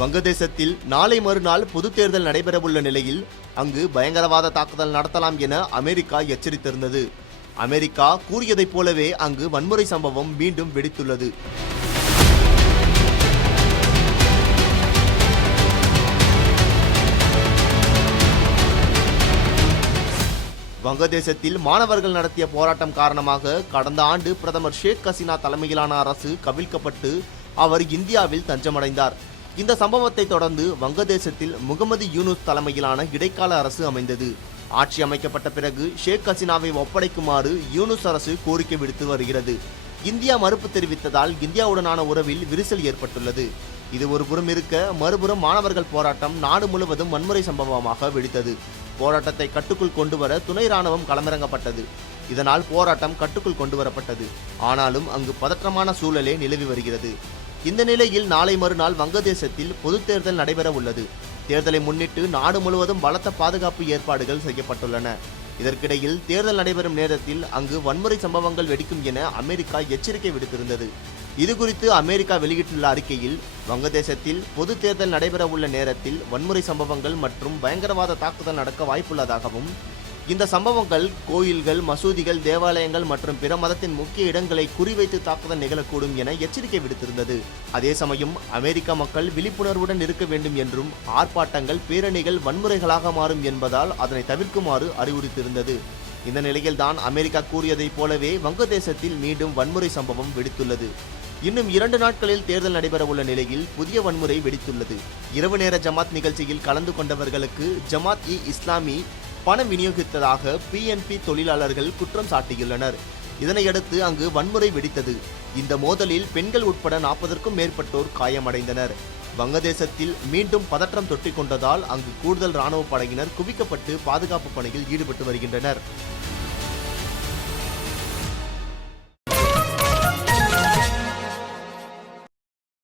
வங்கதேசத்தில் நாளை மறுநாள் பொதுத் தேர்தல் நடைபெறவுள்ள நிலையில் அங்கு பயங்கரவாத தாக்குதல் நடத்தலாம் என அமெரிக்கா எச்சரித்திருந்தது. அமெரிக்கா கூறியதைப் போலவே அங்கு வன்முறை சம்பவம் மீண்டும் வெடித்துள்ளது. வங்கதேசத்தில் மாணவர்கள் நடத்திய போராட்டம் காரணமாக கடந்த ஆண்டு பிரதமர் ஷேக் ஹசீனா தலைமையிலான அரசு கவிழ்க்கப்பட்டு அவர் இந்தியாவில் தஞ்சமடைந்தார். இந்த சம்பவத்தை தொடர்ந்து வங்கதேசத்தில் முகமது யூனுஸ் தலைமையிலான இடைக்கால அரசு அமைந்தது. ஆட்சி அமைக்கப்பட்ட பிறகு ஷேக் ஹசீனாவை ஒப்படைக்குமாறு யூனுஸ் அரசு கோரிக்கை விடுத்து வருகிறது. இந்தியா மறுப்பு தெரிவித்ததால் இந்தியாவுடனான உறவில் விரிசல் ஏற்பட்டுள்ளது. இது ஒரு புறம் இருக்க, மறுபுறம் மாணவர்கள் போராட்டம் நாடு முழுவதும் வன்முறை சம்பவமாக வெடித்தது. போராட்டத்தை கட்டுக்குள் கொண்டுவர துணை ராணுவம் களமிறங்கப்பட்டது. இதனால் போராட்டம் கட்டுக்குள் கொண்டுவரப்பட்டது. ஆனாலும் அங்கு பதற்றமான சூழலே நிலவி வருகிறது. இந்த நிலையில் நாளை மறுநாள் வங்கதேசத்தில் பொதுத் தேர்தல் நடைபெற உள்ளது. தேர்தலை முன்னிட்டு நாடு முழுவதும் பலத்த பாதுகாப்பு ஏற்பாடுகள் செய்யப்பட்டுள்ளன. இதற்கிடையில் தேர்தல் நடைபெறும் நேரத்தில் அங்கு வன்முறை சம்பவங்கள் வெடிக்கும் என அமெரிக்கா எச்சரிக்கை விடுத்திருந்தது. இதுகுறித்து அமெரிக்கா வெளியிட்டுள்ள அறிக்கையில், வங்கதேசத்தில் பொது தேர்தல் நடைபெற உள்ள நேரத்தில் வன்முறை சம்பவங்கள் மற்றும் பயங்கரவாத தாக்குதல் நடக்க வாய்ப்புள்ளதாகவும், இந்த சம்பவங்கள் கோயில்கள், மசூதிகள், தேவாலயங்கள் மற்றும் பிற மதத்தின் முக்கிய இடங்களை குறிவைத்து தாக்குதல் நிகழக்கூடும் என எச்சரிக்கை விடுத்திருந்தது. அதே சமயம் அமெரிக்க மக்கள் விழிப்புணர்வுடன் இருக்க வேண்டும் என்றும், ஆர்ப்பாட்டங்கள், பேரணிகள் வன்முறைகளாக மாறும் என்பதால் அதனை தவிர்க்குமாறு அறிவுறுத்தியிருந்தது. இந்த நிலையில்தான் அமெரிக்கா கூறியதைப் போலவே வங்கதேசத்தில் மீண்டும் வன்முறை சம்பவம் வெடித்துள்ளது. இன்னும் 2 நாட்களில் தேர்தல் நடைபெற உள்ள நிலையில் புதிய வன்முறை வெடித்துள்ளது. இரவு நேர ஜமாத் நிகழ்ச்சியில் கலந்து கொண்டவர்களுக்கு ஜமாத்-இ-இஸ்லாமி பணம் விநியோகித்ததாக PNP தொழிலாளர்கள் குற்றம் சாட்டியுள்ளனர். இதனையடுத்து அங்கு வன்முறை வெடித்தது. இந்த மோதலில் பெண்கள் உட்பட 40க்கும் மேற்பட்டோர் காயமடைந்தனர். வங்கதேசத்தில் மீண்டும் பதற்றம் தொற்றிக் கொண்டதால் அங்கு கூடுதல் ராணுவ படையினர் குவிக்கப்பட்டு பாதுகாப்பு பணியில் ஈடுபட்டு வருகின்றனர்.